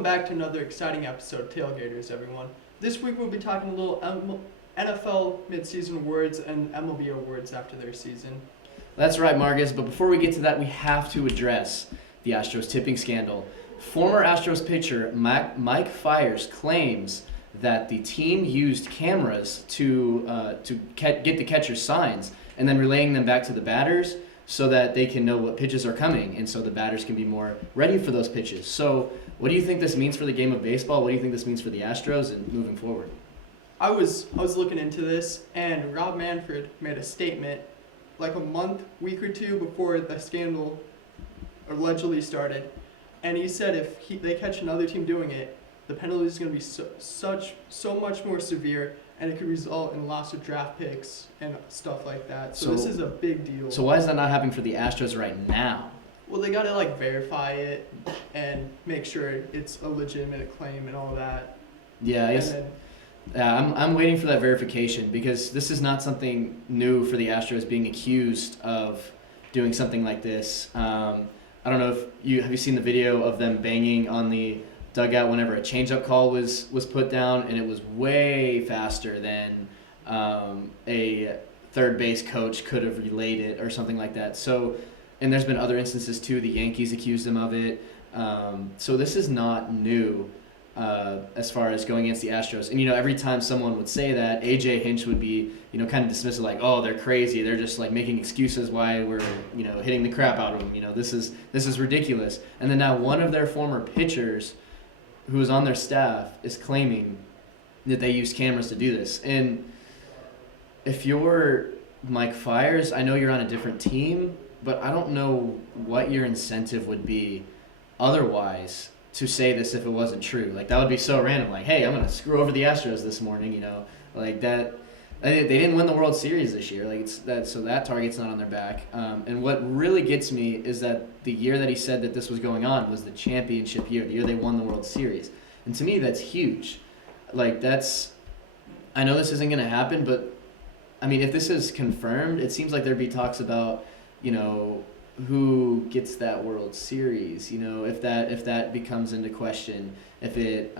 Welcome back to another exciting episode of Tailgaters, everyone. This week we'll be talking a little NFL midseason awards and MLB awards after their season. That's right, Marcus, but before we get to that, we have to address the Astros tipping scandal. Former Astros pitcher Mike Fiers claims that the team used cameras to get the catcher's signs and then relaying them back to the batters so that they can know what pitches are coming and so the batters can be more ready for those pitches. So what do you think this means for the game of baseball? What do you think this means for the Astros and moving forward? I was looking into this, and Rob Manfred made a statement like a week or two before the scandal allegedly started, and he said if they catch another team doing it, the penalty is going to be so much more severe, and it could result in loss of draft picks and stuff like that. So this is a big deal. So why is that not happening for the Astros right now? Well, they got to verify it and make sure it's a legitimate claim and all that. Yeah, I guess. I'm waiting for that verification because this is not something new for the Astros being accused of doing something like this. I don't know if have you seen the video of them banging on the dugout whenever a changeup call was put down, and it was way faster than a third base coach could have relayed it or something like that. So, and there's been other instances too. The Yankees accused them of it. So this is not new. As far as going against the Astros. And, every time someone would say that, A.J. Hinch would be, kind of dismissive, like, oh, they're crazy. They're just, making excuses why we're, hitting the crap out of them. This is ridiculous. And then now one of their former pitchers who was on their staff is claiming that they used cameras to do this. And if you're Mike Fiers, I know you're on a different team, but I don't know what your incentive would be otherwise to say this if it wasn't true. That would be so random. Hey, I'm going to screw over the Astros this morning, that. They didn't win the World Series this year. So that target's not on their back. And what really gets me is that the year that he said that this was going on was the championship year, the year they won the World Series. And to me, that's huge. I know this isn't going to happen, but, if this is confirmed, it seems like there'd be talks about, who gets that World Series, if that becomes into question. If it,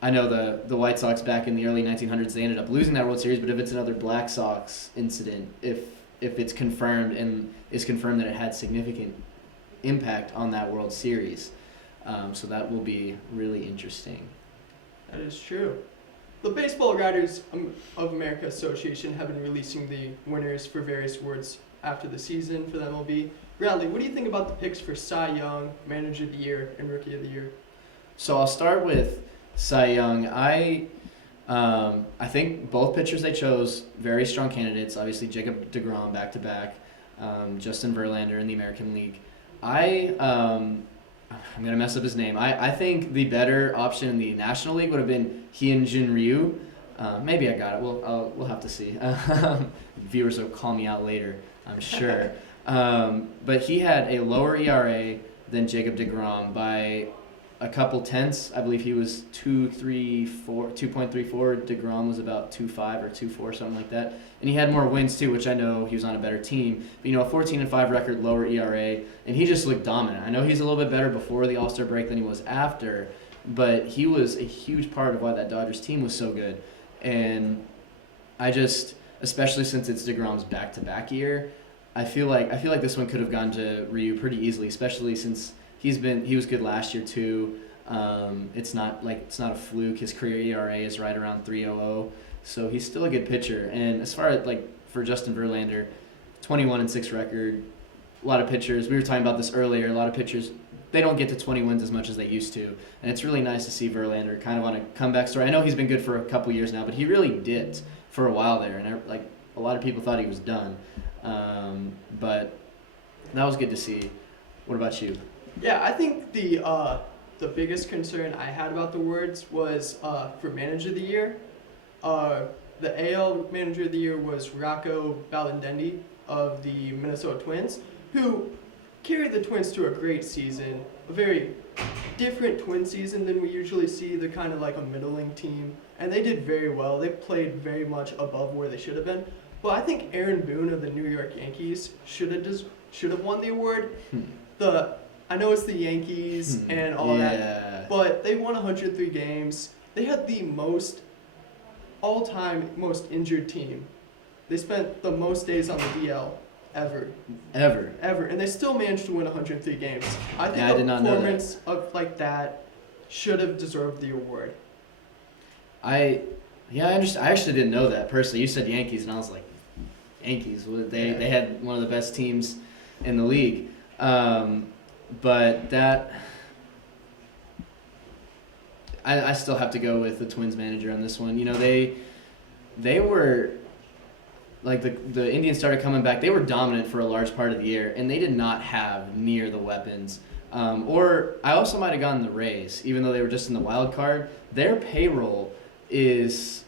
I know the White Sox back in the early 1900s, they ended up losing that World Series, but if it's another Black Sox incident, if it's confirmed and is confirmed that it had significant impact on that World Series, so that will be really interesting. That is true. The Baseball Writers of America Association have been releasing the winners for various awards after the season for the MLB. Bradley, what do you think about the picks for Cy Young, Manager of the Year, and Rookie of the Year? So I'll start with Cy Young. I think both pitchers they chose, very strong candidates. Obviously, Jacob deGrom back-to-back, Justin Verlander in the American League. I'm going to mess up his name. I think the better option in the National League would have been Hyun-Jin Ryu. Maybe I got it. We'll have to see. Viewers will call me out later, I'm sure. But he had a lower ERA than Jacob deGrom by a couple tenths. I believe he was 2.34. deGrom was about 2.5 or 2.4, something like that. And he had more wins too, which I know he was on a better team. But a 14-5 record, lower ERA, and he just looked dominant. I know he's a little bit better before the All-Star break than he was after, but he was a huge part of why that Dodgers team was so good. And especially since it's deGrom's back-to-back year, I feel like this one could have gone to Ryu pretty easily, especially since he was good last year too. It's not a fluke. His career ERA is right around 3.00, so he's still a good pitcher. And as far as for Justin Verlander, 21-6 record. A lot of pitchers, we were talking about this earlier. A lot of pitchers, they don't get to 20 wins as much as they used to, and it's really nice to see Verlander kind of on a comeback story. I know he's been good for a couple years now, but he really dipped for a while there, and a lot of people thought he was done. But that was good to see. What about you? Yeah, I think the biggest concern I had about the awards was for Manager of the Year. The AL Manager of the Year was Rocco Baldenetti of the Minnesota Twins, who carried the Twins to a great season, a very different Twin season than we usually see. They're kind of like a middling team, and they did very well. They played very much above where they should have been. But I think Aaron Boone of the New York Yankees should have won the award. The I know it's the Yankees and all yeah. that, but they won 103 games. They had the all-time most injured team. They spent the most days on the DL ever, and they still managed to win 103 games. I think I did not know that. performance of like that should have deserved the award. I understand. I actually didn't know that personally. You said Yankees, and I was like, Yankees. They had one of the best teams in the league, but that I still have to go with the Twins manager on this one. You know, they were like the Indians started coming back. They were dominant for a large part of the year, and they did not have near the weapons. Or I also might have gone the Rays, even though they were just in the wild card. Their payroll is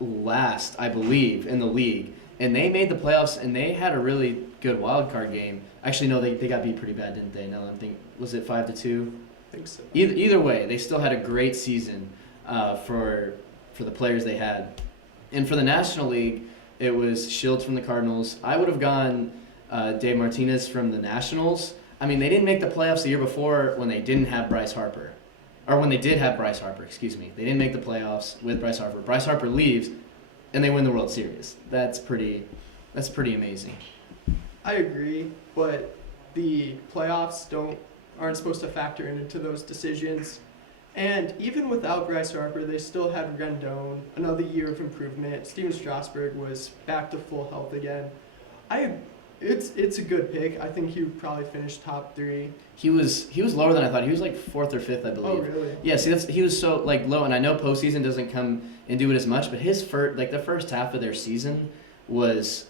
last, I believe, in the league, and they made the playoffs, and they had a really good wild card game. Actually, no, they got beat pretty bad, didn't they? No, I think was it 5-2. I think so. Either way, they still had a great season for the players they had, and for the National League, it was Shields from the Cardinals. I would have gone Dave Martinez from the Nationals. I mean, they didn't make the playoffs the year before when they didn't have Bryce Harper. Or when they did have Bryce Harper, excuse me. They didn't make the playoffs with Bryce Harper. Bryce Harper leaves, and they win the World Series. That's pretty amazing. I agree, but the playoffs aren't supposed to factor into those decisions. And even without Bryce Harper, they still had Rendon, another year of improvement. Steven Strasburg was back to full health again. It's a good pick. I think he would probably finish top 3. He was lower than I thought. He was like 4th or 5th, I believe. Oh, really? Yeah. See, he was so like low, and I know postseason doesn't come and do it as much, but his the first half of their season was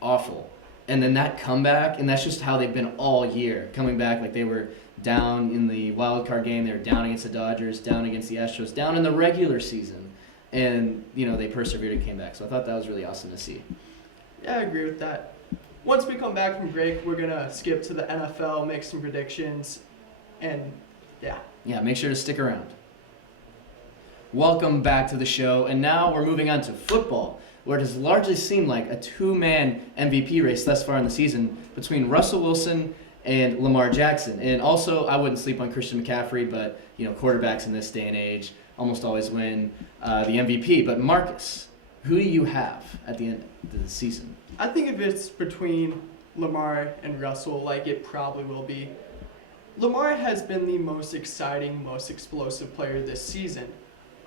awful, and then that comeback, and that's just how they've been all year, coming back like they were down in the wild card game, they were down against the Dodgers, down against the Astros, down in the regular season, and they persevered and came back. So I thought that was really awesome to see. Yeah, I agree with that. Once we come back from break, we're going to skip to the NFL, make some predictions, and yeah. Yeah, make sure to stick around. Welcome back to the show, and now we're moving on to football, where it has largely seemed like a two-man MVP race thus far in the season between Russell Wilson and Lamar Jackson. And also, I wouldn't sleep on Christian McCaffrey, but quarterbacks in this day and age almost always win the MVP. But Marcus, who do you have at the end of the season? I think if it's between Lamar and Russell, like it probably will be. Lamar has been the most exciting, most explosive player this season.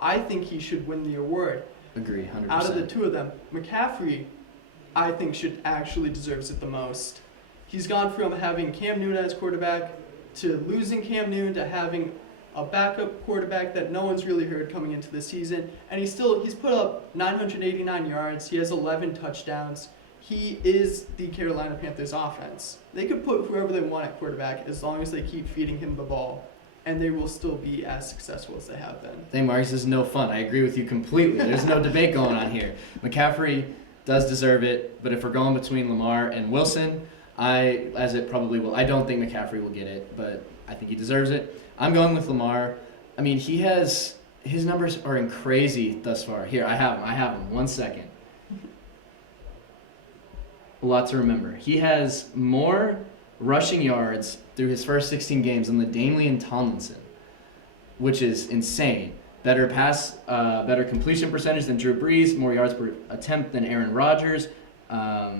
I think he should win the award. Agree, 100%. Out of the two of them, McCaffrey, I think actually deserves it the most. He's gone from having Cam Newton as quarterback to losing Cam Newton to having a backup quarterback that no one's really heard coming into the season, and he's put up 989 yards. He has 11 touchdowns. He is the Carolina Panthers offense. They could put whoever they want at quarterback as long as they keep feeding him the ball, and they will still be as successful as they have been. Hey, Marcus, this is no fun. I agree with you completely. There's no debate going on here. McCaffrey does deserve it, but if we're going between Lamar and Wilson, I don't think McCaffrey will get it, but I think he deserves it. I'm going with Lamar. I mean, his numbers are crazy thus far. Here, I have them. 1 second. A lot to remember. He has more rushing yards through his first 16 games than LaDainian Tomlinson, which is insane. Better completion percentage than Drew Brees, more yards per attempt than Aaron Rodgers, more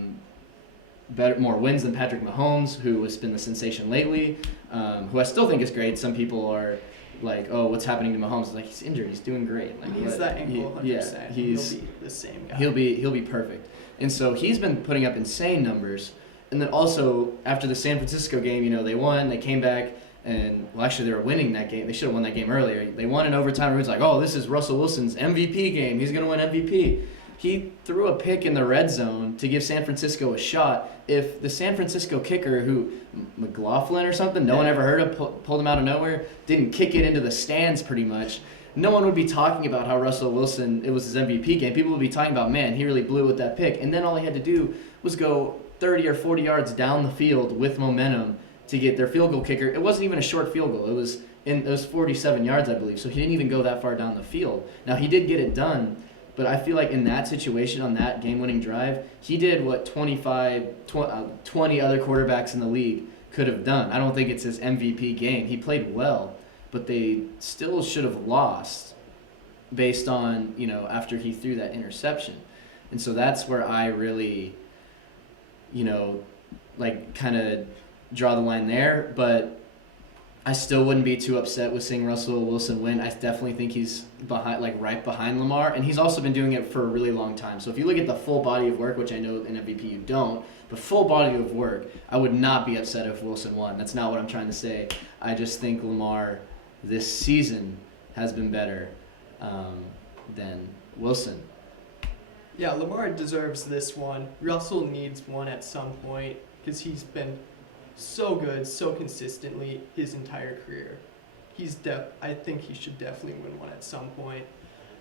wins than Patrick Mahomes, who has been the sensation lately, who I still think is great. Some people are like, oh, what's happening to Mahomes? It's like, he's injured. He's doing great. Like, he's that ankle 100%. Yeah, he'll be the same guy. He'll be perfect. And so he's been putting up insane numbers. And then also, after the San Francisco game, they won. They came back, and, well, actually, they were winning that game. They should have won that game earlier. They won in overtime. Everyone's like, oh, this is Russell Wilson's MVP game. He's going to win MVP. He threw a pick in the red zone to give San Francisco a shot. If the San Francisco kicker, who, McLaughlin or something, no one ever heard of, pulled him out of nowhere, didn't kick it into the stands pretty much, no one would be talking about how Russell Wilson, it was his MVP game. People would be talking about, man, he really blew with that pick. And then all he had to do was go 30 or 40 yards down the field with momentum to get their field goal kicker. It wasn't even a short field goal. It was 47 yards, I believe. So he didn't even go that far down the field. Now, he did get it done, but I feel like in that situation, on that game-winning drive, he did what 20 other quarterbacks in the league could have done. I don't think it's his MVP game. He played well, but they still should have lost based on, after he threw that interception. And so that's where I really, kind of draw the line there. But I still wouldn't be too upset with seeing Russell Wilson win. I definitely think he's right behind Lamar, and he's also been doing it for a really long time. So if you look at the full body of work, which I know in MVP you don't, but full body of work, I would not be upset if Wilson won. That's not what I'm trying to say. I just think Lamar this season has been better than Wilson. Yeah, Lamar deserves this one. Russell needs one at some point because he's been so good, so consistently his entire career. I think he should definitely win one at some point.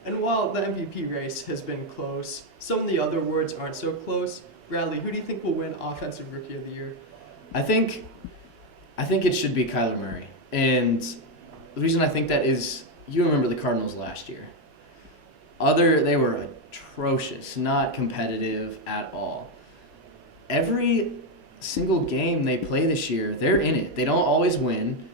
And while the MVP race has been close, some of the other awards aren't so close. Bradley, who do you think will win Offensive Rookie of the Year? I think it should be Kyler Murray. And the reason I think that is, you remember the Cardinals last year. They were atrocious, not competitive at all. Every single game they play this year, they're in it. They don't always win.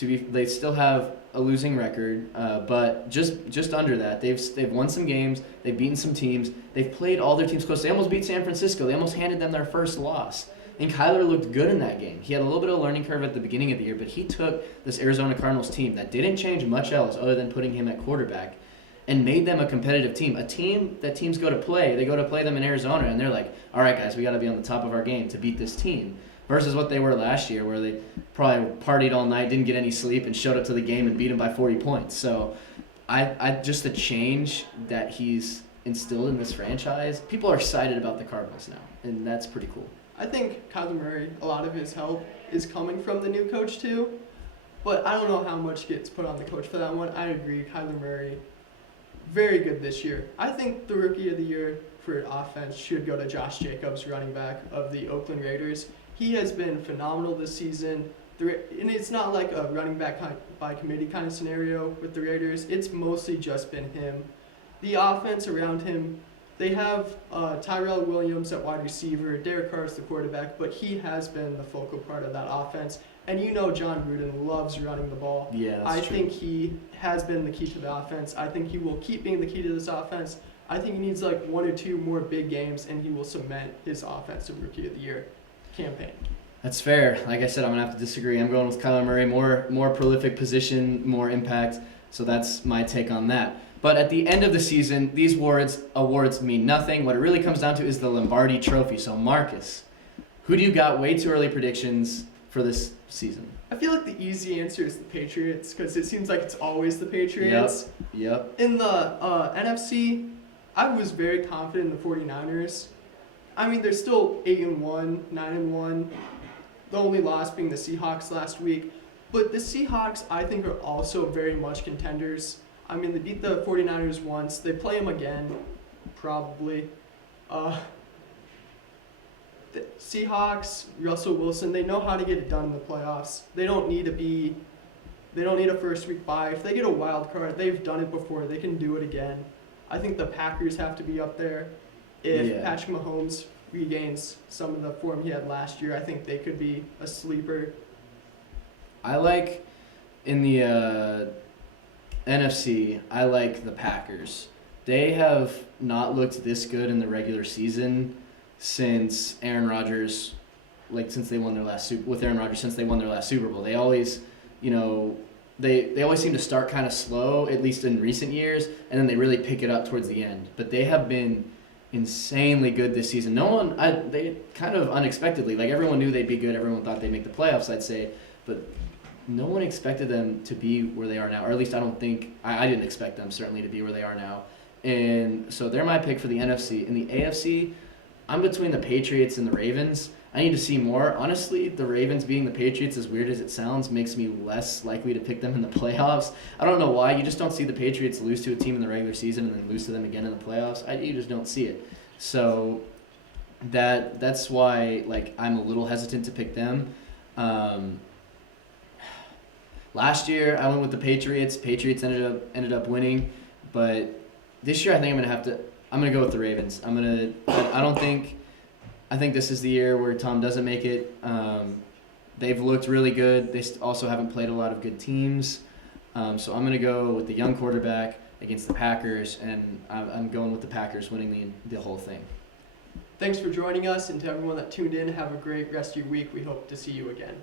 They still have a losing record, but just under that, they've won some games. They've beaten some teams. They've played all their teams close. They almost beat San Francisco. They almost handed them their first loss. And Kyler looked good in that game. He had a little bit of a learning curve at the beginning of the year, but he took this Arizona Cardinals team that didn't change much else other than putting him at quarterback and made them a competitive team. A team that teams go to play. They go to play them in Arizona, and they're like, all right, guys, we got to be on the top of our game to beat this team. Versus what they were last year, where they probably partied all night, didn't get any sleep, and showed up to the game and beat them by 40 points. So I just the change that he's instilled in this franchise, people are excited about the Cardinals now, and that's pretty cool. I think Kyler Murray, a lot of his help is coming from the new coach too, but I don't know how much gets put on the coach for that one. I agree, Kyler Murray, very good this year. I think the Rookie of the Year for offense should go to Josh Jacobs, running back of the Oakland Raiders. He has been phenomenal this season, and it's not like a running back by committee kind of scenario with the Raiders. It's mostly just been him. The offense around him, they have Tyrell Williams at wide receiver, Derek Carr is the quarterback, but he has been the focal part of that offense. And John Gruden loves running the ball. Yeah, that's I true. think he has been the key to the offense. I think he will keep being the key to this offense. I think he needs like one or two more big games, and he will cement his Offensive Rookie of the Year campaign. That's fair. Like I said, I'm going to have to disagree. I'm going with Kyler Murray. More prolific position, more impact. So that's my take on that. But at the end of the season, these awards mean nothing. What it really comes down to is the Lombardi Trophy. So Marcus, who do you got way too early predictions for this season? I feel like the easy answer is the Patriots because it seems like it's always the Patriots. Yep. In the NFC, I was very confident in the 49ers. I mean, they're still 8-1, 9-1. The only loss being the Seahawks last week. But the Seahawks, I think, are also very much contenders. I mean, they beat the 49ers once. They play them again, probably. The Seahawks, Russell Wilson, they know how to get it done in the playoffs. They don't need a first week bye. If they get a wild card, they've done it before. They can do it again. I think the Packers have to be up there. If Patrick Mahomes regains some of the form he had last year, I think they could be a sleeper. I like in the NFC, I like the Packers. They have not looked this good in the regular season since Aaron Rodgers, since they won their last Super Bowl. They always, they always seem to start kind of slow, at least in recent years, and then they really pick it up towards the end. But they have been insanely good this season. They kind of unexpectedly, everyone knew they'd be good. Everyone thought they'd make the playoffs, I'd say, but no one expected them to be where they are now, or at least I don't think, I didn't expect them certainly to be where they are now. And so they're my pick for the NFC. In the AFC, I'm between the Patriots and the Ravens. I need to see more. Honestly, the Ravens being the Patriots, as weird as it sounds, makes me less likely to pick them in the playoffs. I don't know why. You just don't see the Patriots lose to a team in the regular season and then lose to them again in the playoffs. You just don't see it. So that's why I'm a little hesitant to pick them. Last year I went with the Patriots. Patriots ended up winning, but this year I think I'm gonna go with the Ravens. I think this is the year where Tom doesn't make it. They've looked really good. They also haven't played a lot of good teams. So I'm going to go with the young quarterback against the Packers, and I'm going with the Packers winning the whole thing. Thanks for joining us, and to everyone that tuned in, have a great rest of your week. We hope to see you again.